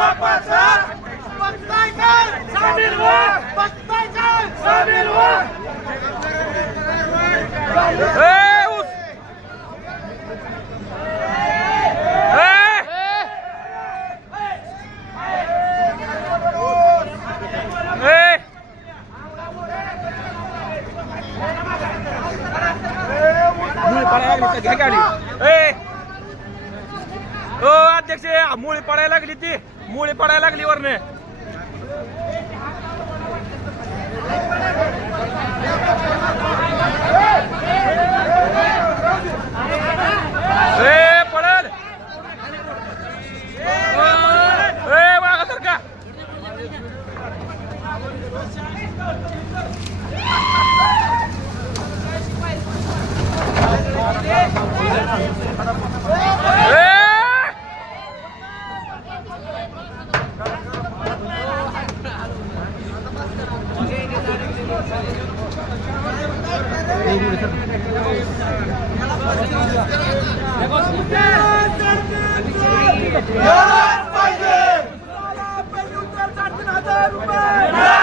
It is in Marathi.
बापाचा बघताय काय सामील व्हा बघताय काय सामील व्हा अध्यक्ष मुळी पडायला लागली ती मुळी पडायला लागली वरने पडल मागा सारखा पाहिजे 3,000 रुपये